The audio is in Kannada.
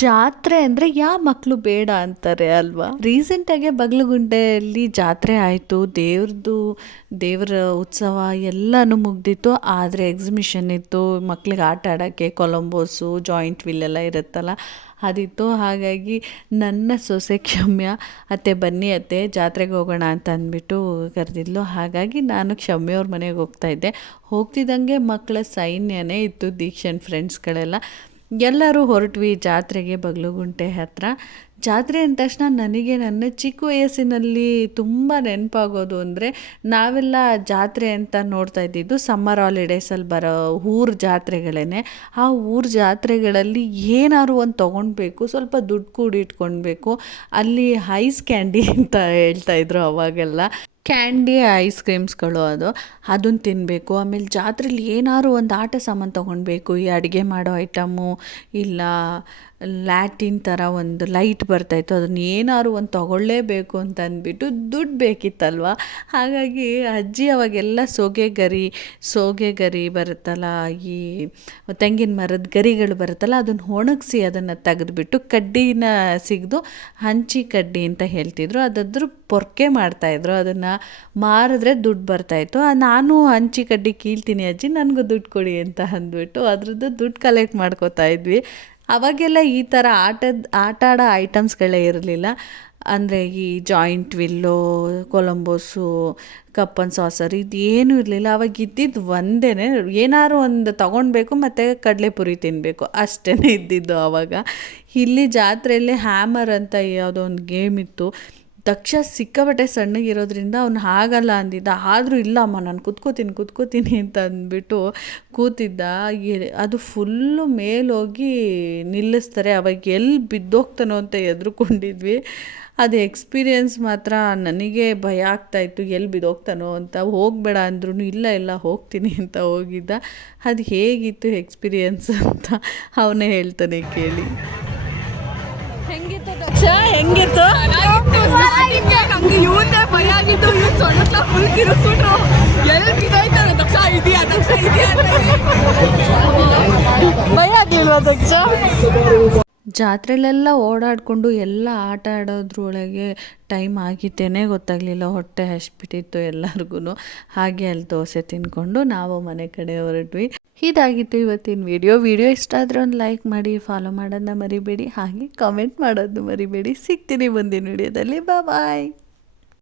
ಜಾತ್ರೆ ಅಂದರೆ ಯಾವ ಮಕ್ಕಳು ಬೇಡ ಅಂತಾರೆ ಅಲ್ವಾ. ರೀಸೆಂಟಾಗೆ ಬಗ್ಲಗುಂಟೆಯಲ್ಲಿ ಜಾತ್ರೆ ಆಯಿತು, ದೇವರ ಉತ್ಸವ ಎಲ್ಲನೂ ಮುಗ್ದಿತ್ತು. ಆದರೆ ಎಕ್ಸಿಬಿಷನ್ ಇತ್ತು, ಮಕ್ಳಿಗೆ ಆಟ ಆಡೋಕ್ಕೆ ಕೊಲಂಬೋಸು, ಜಾಯಿಂಟ್ ವೀಲ್ ಎಲ್ಲ ಇರುತ್ತಲ್ಲ ಅದಿತ್ತು. ಹಾಗಾಗಿ ನನ್ನ ಸೊಸೆ ಕ್ಷಮ್ಯ ಅತ್ತೆ ಬನ್ನಿ ಅತ್ತೆ ಜಾತ್ರೆಗೆ ಹೋಗೋಣ ಅಂತ ಅಂದ್ಬಿಟ್ಟು ಕರೆದಿದ್ಲು. ಹಾಗಾಗಿ ನಾನು ಕ್ಷಮ್ಯವ್ರ ಮನೆಗೆ ಹೋಗ್ತಾಯಿದ್ದೆ. ಹೋಗ್ತಿದ್ದಂಗೆ ಮಕ್ಕಳ ಸೈನ್ಯನೇ ಇತ್ತು, ದೀಕ್ಷನ್ ಫ್ರೆಂಡ್ಸ್ಗಳೆಲ್ಲ. ಎಲ್ಲರೂ ಹೊರಟ್ವಿ ಜಾತ್ರೆಗೆ ಬಗ್ಲುಗುಂಟೆ ಹತ್ರ. ಜಾತ್ರೆ ಅಂದ ತಕ್ಷಣ ನನಗೆ ನನ್ನ ಚಿಕ್ಕ ವಯಸ್ಸಿನಲ್ಲಿ ತುಂಬ ನೆನಪಾಗೋದು ಅಂದರೆ, ನಾವೆಲ್ಲ ಜಾತ್ರೆ ಅಂತ ನೋಡ್ತಾ ಇದ್ದಿದ್ದು ಸಮ್ಮರ್ ಹಾಲಿಡೇಸಲ್ಲಿ ಬರೋ ಊರ ಜಾತ್ರೆಗಳೇ. ಆ ಊರ ಜಾತ್ರೆಗಳಲ್ಲಿ ಏನಾದ್ರು ಒಂದು ತೊಗೊಳ್ಬೇಕು, ಸ್ವಲ್ಪ ದುಡ್ಡು ಕೂಡಿಟ್ಕೊಳ್ಬೇಕು. ಅಲ್ಲಿ ಐಸ್ ಕ್ಯಾಂಡಿ ಅಂತ ಹೇಳ್ತಾಯಿದ್ರು ಅವಾಗೆಲ್ಲ. ಕ್ಯಾಂಡಿ ಐಸ್ ಕ್ರೀಮ್ಸ್ಗಳು ಅದನ್ನು ತಿನ್ನಬೇಕು. ಆಮೇಲೆ ಜಾತ್ರೆಲಿ ಏನಾದ್ರು ಒಂದು ಆಟ ಸಾಮಾನು ತೊಗೊಳ್ಬೇಕು. ಈ ಅಡುಗೆ ಮಾಡೋ ಐಟಮು, ಇಲ್ಲ ಲ್ಯಾಟಿನ್ ಥರ ಒಂದು ಲೈಟ್ ಬರ್ತಾಯಿತ್ತು, ಅದನ್ನು ಏನಾದ್ರು ಒಂದು ತೊಗೊಳ್ಳೇಬೇಕು ಅಂತ ಅಂದ್ಬಿಟ್ಟು ದುಡ್ಡು ಬೇಕಿತ್ತಲ್ವ. ಹಾಗಾಗಿ ಅಜ್ಜಿ ಅವಾಗೆಲ್ಲ ಸೋಗೆ ಗರಿ ಬರುತ್ತಲ್ಲ, ಈ ತೆಂಗಿನ ಮರದ ಗರಿಗಳು ಬರುತ್ತಲ್ಲ, ಅದನ್ನು ಒಣಗಿಸಿ ಅದನ್ನು ತೆಗೆದುಬಿಟ್ಟು ಕಡ್ಡಿನ ಸಿಗದು ಹಂಚಿ ಕಡ್ಡಿ ಅಂತ ಹೇಳ್ತಿದ್ರು, ಅದಾದ್ರೂ ಪೊರ್ಕೆ ಮಾಡ್ತಾಯಿದ್ರು. ಅದನ್ನು ಮಾರಿದ್ರೆ ದುಡ್ಡು ಬರ್ತಾಯಿತ್ತು. ನಾನು ಹಂಚಿ ಕಡ್ಡಿ ಕೀಳ್ತೀನಿ ಅಜ್ಜಿ, ನನಗೂ ದುಡ್ಡು ಕೊಡಿ ಅಂತ ಅಂದ್ಬಿಟ್ಟು ಅದ್ರದ್ದು ದುಡ್ಡು ಕಲೆಕ್ಟ್ ಮಾಡ್ಕೋತಾ ಇದ್ವಿ. ಅವಾಗೆಲ್ಲ ಈ ಥರ ಆಟ ಆಡೋ ಐಟಮ್ಸ್ಗಳೇ ಇರಲಿಲ್ಲ. ಅಂದರೆ ಈ ಜಾಯಿಂಟ್ ವಿಲ್ಲು, ಕೊಲಂಬೋಸು, ಕಪ್ ಆ್ಯಂಡ್ ಸಾಸರ್ ಇದೇನೂ ಇರಲಿಲ್ಲ. ಅವಾಗ ಇದ್ದಿದ್ದು ಒಂದೇ, ಏನಾದ್ರು ಒಂದು ತೊಗೊಳ್ಬೇಕು ಮತ್ತು ಕಡಲೆಪುರಿ ತಿನ್ನಬೇಕು, ಅಷ್ಟೇ ಇದ್ದಿದ್ದು ಆವಾಗ. ಇಲ್ಲಿ ಜಾತ್ರೆಯಲ್ಲಿ ಹ್ಯಾಮರ್ ಅಂತ ಯಾವುದೋ ಒಂದು ಗೇಮ್ ಇತ್ತು. ದಕ್ಷ ಸಿಕ್ಕಾಪಟ್ಟೆ ಸಣ್ಣಗಿರೋದ್ರಿಂದ ಅವ್ನು ಆಗಲ್ಲ ಅಂದಿದ್ದ. ಆದರೂ ಇಲ್ಲಮ್ಮ ನಾನು ಕೂತ್ಕೋತೀನಿ ಅಂತ ಅಂದ್ಬಿಟ್ಟು ಕೂತಿದ್ದ. ಅದು ಫುಲ್ಲು ಮೇಲೋಗಿ ನಿಲ್ಲಿಸ್ತಾರೆ. ಅವಾಗ ಎಲ್ಲಿ ಬಿದ್ದೋಗ್ತಾನೋ ಅಂತ ಹೆದ್ರುಕೊಂಡಿದ್ವಿ. ಅದು ಎಕ್ಸ್ಪೀರಿಯೆನ್ಸ್ ಮಾತ್ರ ನನಗೆ ಭಯ ಆಗ್ತಾಯಿತ್ತು, ಎಲ್ಲಿ ಬಿದ್ದೋಗ್ತಾನೋ ಅಂತ. ಹೋಗಬೇಡ ಅಂದ್ರೂ ಇಲ್ಲ ಹೋಗ್ತೀನಿ ಅಂತ ಹೋಗಿದ್ದ. ಅದು ಹೇಗಿತ್ತು ಎಕ್ಸ್ಪೀರಿಯೆನ್ಸ್ ಅಂತ ಅವನೇ ಹೇಳ್ತಾನೆ, ಕೇಳಿ. ಹೆಂಗಿತ್ತು ದಕ್ಷ, ಹೆಂಗಿತ್ತು? ನಮ್ಗೆ ಇವತ್ತೇ ಭಯ ಆಗಿತ್ತು. ಫುಲ್ ಕಿರುಸ್ಬಿಟ್ರು, ಎಲ್ಲಿ ಬಿದ್ದೋಯ್ತಾನೆ ದಕ್ಷ ಇದೆಯಾ ಭಯ ಆಗ್ಲಿಲ್ವಾ ದಕ್ಷ? ಜಾತ್ರೆಲೆಲ್ಲ ಓಡಾಡಿಕೊಂಡು ಎಲ್ಲ ಆಟ ಆಡೋದ್ರೊಳಗೆ ಟೈಮ್ ಆಗಿತ್ತೇನೆ ಗೊತ್ತಾಗಲಿಲ್ಲ. ಹೊಟ್ಟೆ ಹಸ್ಬಿಟ್ಟಿತ್ತು ಎಲ್ಲರಿಗೂ. ಹಾಗೆ ಅಲ್ಲಿ ದೋಸೆ ತಿಂದ್ಕೊಂಡು ನಾವು ಮನೆ ಕಡೆ ಹೊರಟ್ವಿ. ಇದಾಗಿತ್ತು ಇವತ್ತಿನ ವಿಡಿಯೋ ಇಷ್ಟ ಆದರೆ ಒಂದು ಲೈಕ್ ಮಾಡಿ, ಫಾಲೋ ಮಾಡೋದನ್ನ ಮರಿಬೇಡಿ, ಹಾಗೆ ಕಾಮೆಂಟ್ ಮಾಡೋದನ್ನ ಮರಿಬೇಡಿ. ಸಿಗ್ತೀನಿ ಮುಂದಿನ ವಿಡಿಯೋದಲ್ಲಿ. ಬಾಯ್.